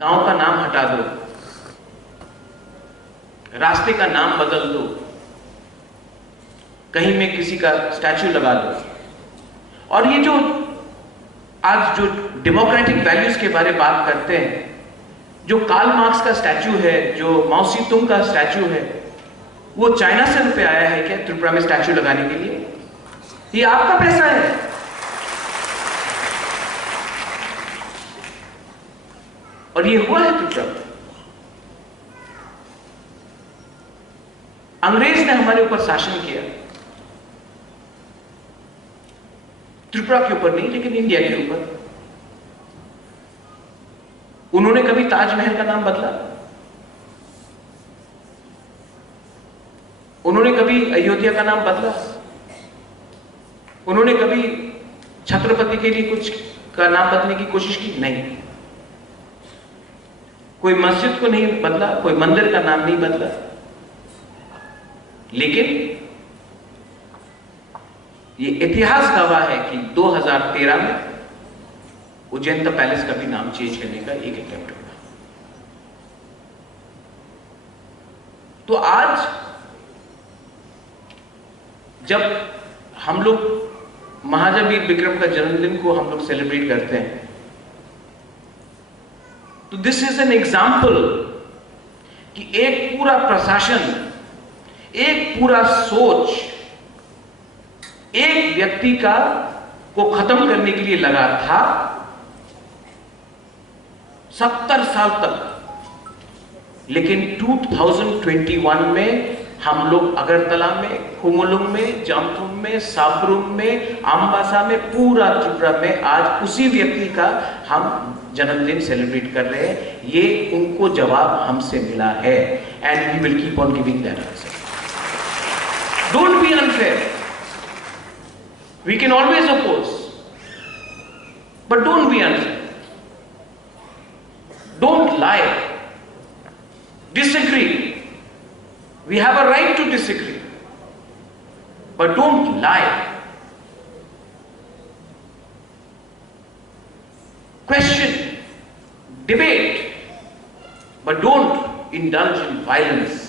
गांव का नाम हटा दो, रास्ते का नाम बदल दो, कहीं में किसी का स्टैचू लगा दो। और ये जो आज जो डेमोक्रेटिक वैल्यूज के बारे में बात करते हैं, जो कार्ल मार्क्स का स्टैचू है, जो माओ सेतुंग का स्टैचू है, वो चाइना से रुपए आया है क्या त्रिपुरा में स्टैचू लगाने के लिए? ये आपका पैसा है। और ये हुआ है त्रिपुरा में। अंग्रेज ने हमारे ऊपर शासन किया, त्रिपुरा के ऊपर नहीं लेकिन इंडिया के ऊपर। उन्होंने कभी ताजमहल का नाम बदला? उन्होंने कभी अयोध्या का नाम बदला? उन्होंने कभी छत्रपति के लिए कुछ का नाम बदलने की कोशिश की? नहीं। कोई मस्जिद को नहीं बदला, कोई मंदिर का नाम नहीं बदला। लेकिन ये इतिहास गवाह है कि 2013 में उज्जैन पैलेस का भी नाम चेंज करने का एक अटेम्प्ट हुआ। तो आज जब हम लोग महाराजा वीर विक्रम का जन्मदिन को हम लोग सेलिब्रेट करते हैं, तो दिस इज एन एग्जाम्पल कि एक पूरा प्रशासन, एक पूरा सोच एक व्यक्ति का को खत्म करने के लिए लगा था 70 साल तक। लेकिन 2021 में हम लोग अगरतला में, खुमुलुंग में, जामथुम में, साबरुम में, अम्बासा में, पूरा त्रिपुरा में आज उसी व्यक्ति का हम जन्मदिन सेलिब्रेट कर रहे हैं। ये उनको जवाब हमसे मिला है and we will keep on giving that answer. Don't be unfair. We can always oppose, but don't be unfair. Don't lie. Disagree. We have a right to disagree, but don't lie. Question, debate, but don't indulge in violence.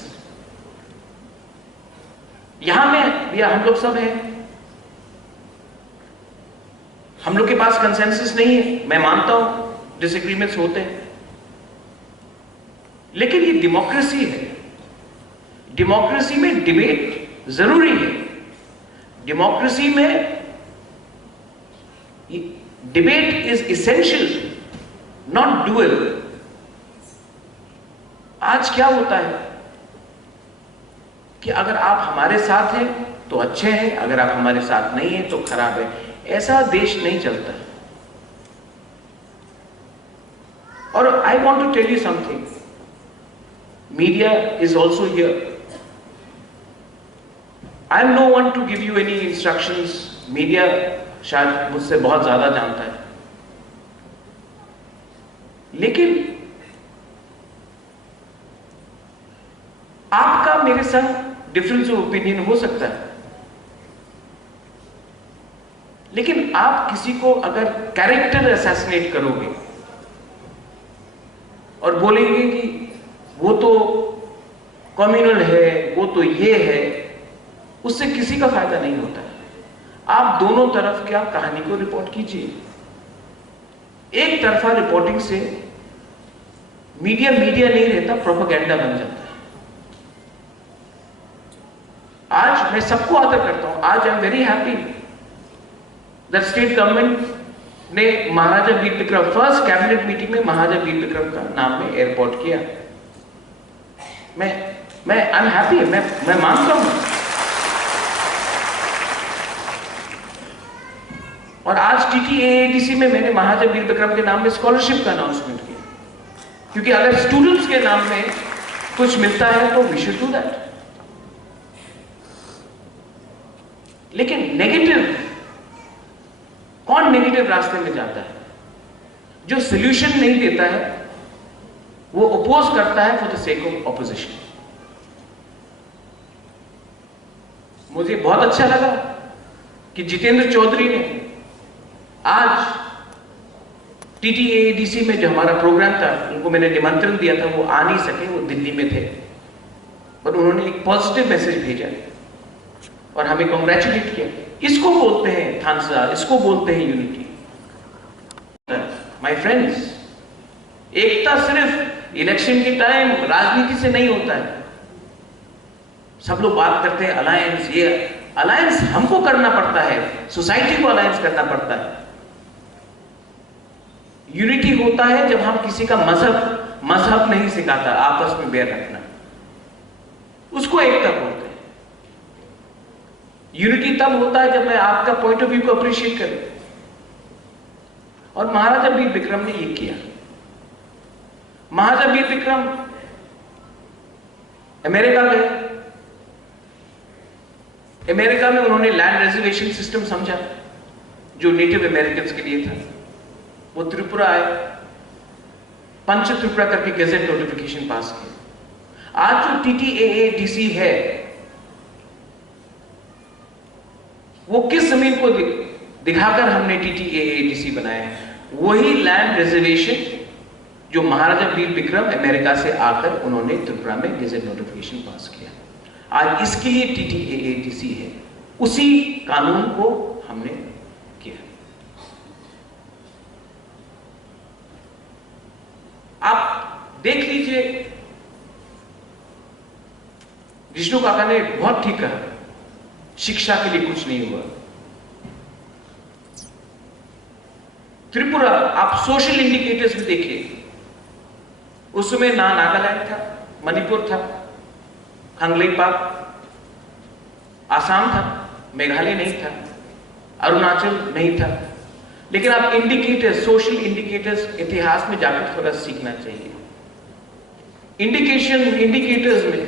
यहां में या हम लोग सब हैं, हम लोग के पास कंसेंसस नहीं है, मैं मानता हूं डिसएग्रीमेंट्स होते हैं, लेकिन ये डेमोक्रेसी है। डेमोक्रेसी में डिबेट जरूरी है। डेमोक्रेसी में debate is essential, not dual. आज क्या होता है कि अगर आप हमारे साथ हैं तो अच्छे हैं, अगर आप हमारे साथ नहीं हैं तो खराब है। ऐसा देश नहीं चलता। और I want to tell you something, media is also here. I am no one to give you any instructions. Media शायद मुझसे बहुत ज्यादा जानता है, लेकिन आपका मेरे संग डिफरेंस ऑफ ओपिनियन हो सकता है, लेकिन आप किसी को अगर कैरेक्टर असैसिनेट करोगे और बोलेंगे कि वो तो कम्युनल है, वो तो ये है, उससे किसी का फायदा नहीं होता है। आप दोनों तरफ क्या कहानी को रिपोर्ट कीजिए। एक तरफा रिपोर्टिंग से मीडिया नहीं रहता, प्रोपेगेंडा बन जाता है। आज मैं सबको आदर करता हूं। आज I am very happy that state government ने Maharaja Bir Vikram, first cabinet meeting में महाराजा वीर विक्रम का नाम में एयरपोर्ट किया। मैं आई एम हैप्पी, मैं मानता हूं। और आज TTAADC में मैंने महाराजा वीर विक्रम के नाम में स्कॉलरशिप का अनाउंसमेंट किया, क्योंकि अगर स्टूडेंट्स के नाम में कुछ मिलता है तो वी शुड डू दैट। लेकिन नेगेटिव, कौन नेगेटिव रास्ते में जाता है? जो सॉल्यूशन नहीं देता है वो अपोज करता है for the sake of opposition. मुझे बहुत अच्छा लगा कि जितेंद्र चौधरी ने आज TTAADC में जो हमारा प्रोग्राम था, उनको मैंने निमंत्रण दिया था, वो आ नहीं सके, वो दिल्ली में थे, पर उन्होंने एक पॉजिटिव मैसेज भेजा और हमें कॉन्ग्रेचुलेट किया। इसको बोलते हैं थानसा, इसको बोलते हैं यूनिटी। माय फ्रेंड्स, एकता सिर्फ इलेक्शन के टाइम राजनीति से नहीं होता है। सब लोग बात करते हैं अलायंस, ये अलायंस हमको करना पड़ता है, सोसाइटी को अलायंस करना पड़ता है। यूनिटी होता है जब हम किसी का मजहब नहीं सिखाता, आपस में बैर रखना, उसको एकता बोलते हैं। यूनिटी तब होता है जब मैं आपका पॉइंट ऑफ व्यू को अप्रिशिएट करूं, और महाराजा वीर विक्रम ने ये किया। महाराजा वीर विक्रम अमेरिका गए। अमेरिका में उन्होंने लैंड रिजर्वेशन सिस्टम समझा जो नेटिव अमेरिकन के लिए था। वो त्रिपुरा आए, पंच त्रिपुरा करके गैजेट नोटिफिकेशन पास किया। आज जो TTAADC है, वो किस जमीन को दिखाकर हमने TTAADC बनाया है? वही लैंड रिजर्वेशन जो महाराजा वीर विक्रम अमेरिका से आकर उन्होंने त्रिपुरा में गैजेट नोटिफिकेशन पास किया। आज इसके लिए TTAADC है, उसी कानून को हमने किया। आप देख लीजिए, विष्णु काका ने बहुत ठीक कहा, शिक्षा के लिए कुछ नहीं हुआ। त्रिपुरा, आप सोशल इंडिकेटर्स में देखिए, उस समय ना नागालैंड था, मणिपुर था, खंगलेपाक, आसाम था, मेघालय नहीं था, अरुणाचल नहीं था। लेकिन आप इंडिकेटर्स, सोशल इंडिकेटर्स इतिहास में जाकर थोड़ा सीखना चाहिए। इंडिकेटर्स में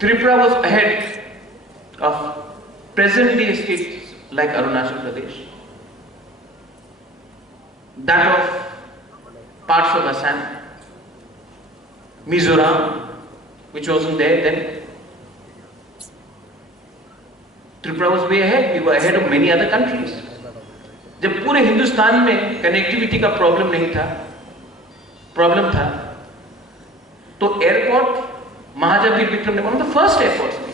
Tripura was ahead of present day states like Arunachal Pradesh, that of parts of Assam, Mizoram, which wasn't there then. Tripura was way ahead. We were ahead of many other countries. जब पूरे हिंदुस्तान में कनेक्टिविटी का प्रॉब्लम था, तो airport Maharaja Bir Vikram ने one of the first airports में।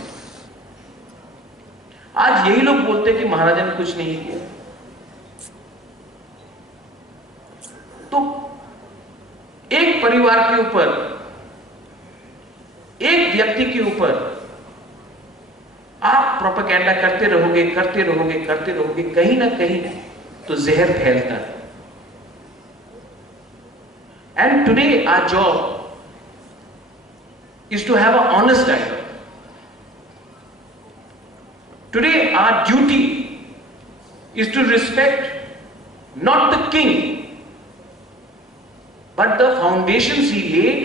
आज यही लोग बोलते हैं कि महाराजा ने कुछ नहीं किया। तो एक परिवार के ऊपर, एक व्यक्ति के ऊपर आप प्रोपेगेंडा करते रहोगे, कहीं ना कहीं तो जहर फैलता है। And today our job is to have an honest dialogue. Today our duty is to respect not the king, but the foundations he laid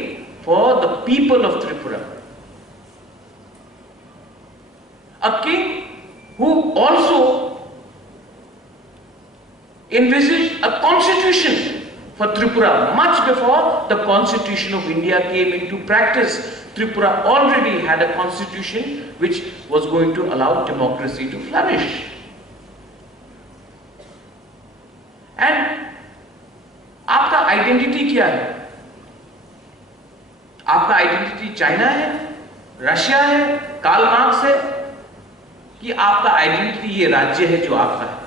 for the people of Tripura. A king who also envisaged a constitution for Tripura much before the constitution of India came into practice. Tripura already had a constitution which was going to allow democracy to flourish. And आपका identity क्या है? आपका identity China है, Russia है, Karl Marx है, कि आपका identity ये राज्य है जो आपका है?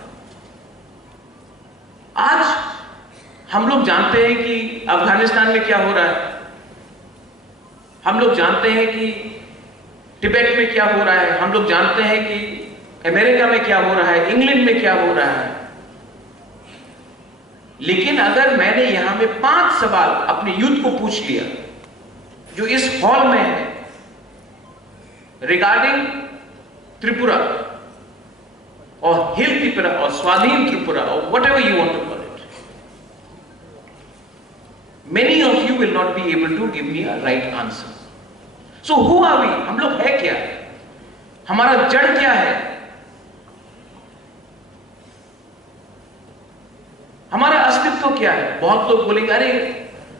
आज हम लोग जानते हैं कि अफगानिस्तान में क्या हो रहा है, हम लोग जानते हैं कि तिब्बत में क्या हो रहा है, हम लोग जानते हैं कि अमेरिका में क्या हो रहा है, इंग्लैंड में क्या हो रहा है। लेकिन अगर मैंने यहां में 5 सवाल अपने यूथ को पूछ लिया जो इस हॉल में है रिगार्डिंग त्रिपुरा और हिल त्रिपुरा और स्वाधीन त्रिपुरा और whatever you want to call it, many of you will not be able to give me a right answer. So who are we? हम लोग है क्या? हमारा जड़ क्या है? हमारा अस्तित्व क्या है? बहुत लोग बोलेंगे अरे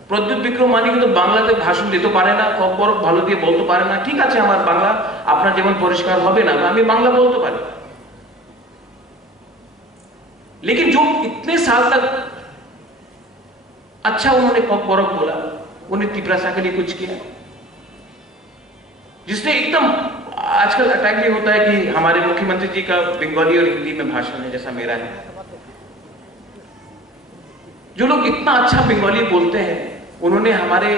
प्रद्युत विक्रमानी को तो বাংলাতে ভাষণ দিতে পারে না, খবর ভালো দিয়ে বলতে পারে না। ঠিক আছে, আমার বাংলা আপনার যেমন পরিষ্কার হবে না, আমি বাংলা বলতে পারি। लेकिन जो इतने साल तक अच्छा उन्होंने कॉकबोरक बोला, उन्हें तिपरासा के लिए कुछ किया, जिसने एकदम आजकल अटैक भी होता है कि हमारे मुख्यमंत्री जी का बंगाली और हिंदी में भाषण है जैसा मेरा है। जो लोग इतना अच्छा बंगाली बोलते हैं उन्होंने हमारे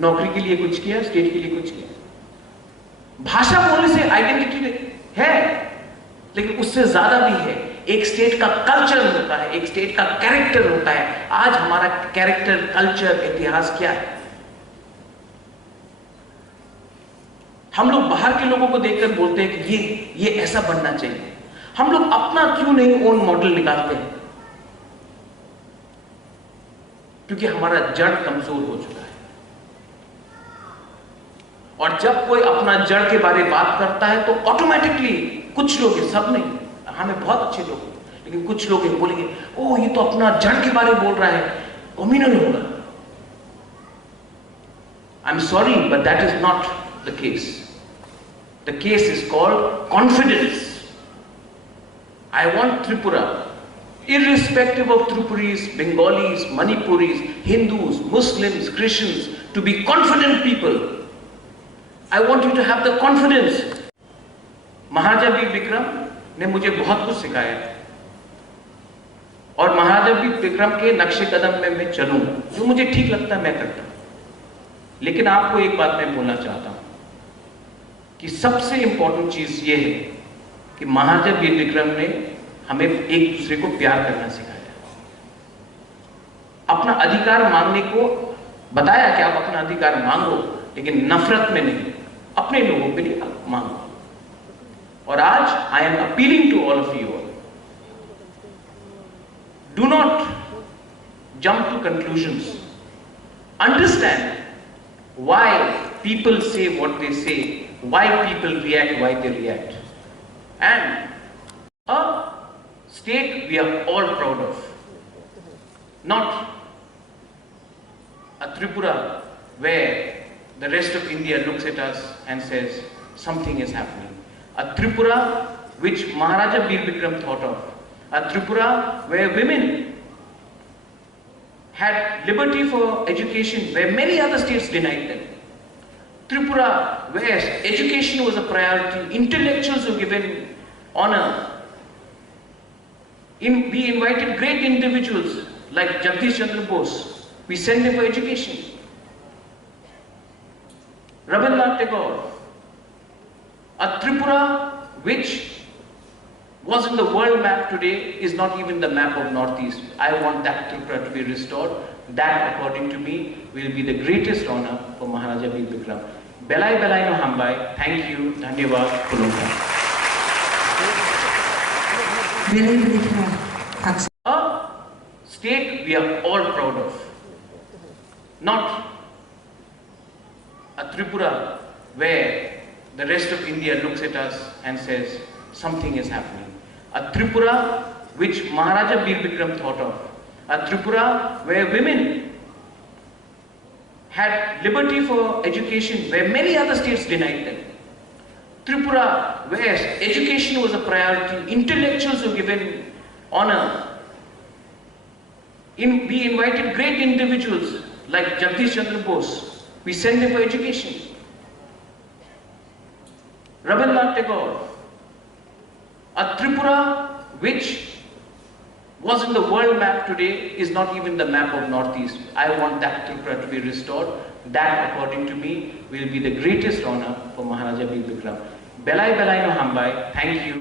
नौकरी के लिए कुछ किया, स्टेट के लिए कुछ किया। भाषा बोलने से आइडेंटिटी है, लेकिन उससे ज्यादा भी है। एक स्टेट का कल्चर होता है, एक स्टेट का कैरेक्टर होता है। आज हमारा कैरेक्टर, कल्चर, इतिहास क्या है? हम लोग बाहर के लोगों को देखकर बोलते हैं कि ये ऐसा बनना चाहिए। हम लोग अपना क्यों नहीं ओन मॉडल निकालते हैं? क्योंकि हमारा जड़ कमजोर हो चुका है। और जब कोई अपना जड़ के बारे में बात करता है तो ऑटोमेटिकली कुछ लोग, सब नहीं, हमें बहुत अच्छे लोग, लेकिन कुछ लोग बोलेंगे ओ ये तो अपना जड़ के बारे में बोल रहा है, कम्युनल होगा। I am sorry but that is not the case. The case is called confidence. I want Tripura, irrespective of Tripuris, Bengalis, Manipuris, Hindus, Muslims, Christians, to be confident people. I want you to have the confidence. Maharaja Bir Vikram ने मुझे बहुत कुछ सिखाया और महाराजा वीर विक्रम के नक्शे कदम में मैं चलूं, जो मुझे ठीक लगता है मैं करता हूं। लेकिन आपको एक बात मैं बोलना चाहता हूं कि सबसे इंपॉर्टेंट चीज यह है कि महाराजा वीर विक्रम ने हमें एक दूसरे को प्यार करना सिखाया, अपना अधिकार मांगने को बताया कि आप अपना अधिकार मांगो, लेकिन नफरत में नहीं, अपने लोगों के लिए मांगो। और आज I am appealing to all of you all, do not jump to conclusions, understand why people say what they say, why people react, why they react. And a state we are all proud of, not a Tripura where the rest of India looks at us and says something is happening. A Tripura which Maharaja Veer Vikram thought of, a Tripura where women had liberty for education where many other states denied them. Tripura, where education was a priority, intellectuals were given honor. We invited great individuals like Jagdish Chandra Bose. We sent them for education. Rabindranath Tagore. A Tripura which was in the world map today is not even the map of Northeast. I want that Tripura to be restored. That, according to me, will be the greatest honor for Maharaja Veer Vikram. Belai Belai no Hambai. Thank you. Dhanyavad. Kulumka. A state we are all proud of. Not a Tripura where the rest of India looks at us and says something is happening. A Tripura which Maharaja Veer Vikram thought of. A Tripura where women had liberty for education where many other states denied them. Tripura where education was a priority, intellectuals were given honor. We invited great individuals like Jagdish Chandra Bose. We sent them for education. Rabindranath Tagore. A Tripura which was in the world map today is not even the map of Northeast. I want that Tripura to be restored. That, according to me, will be the greatest honor for Maharaja Veer Vikram. Belai Belai no Hambai. Thank you.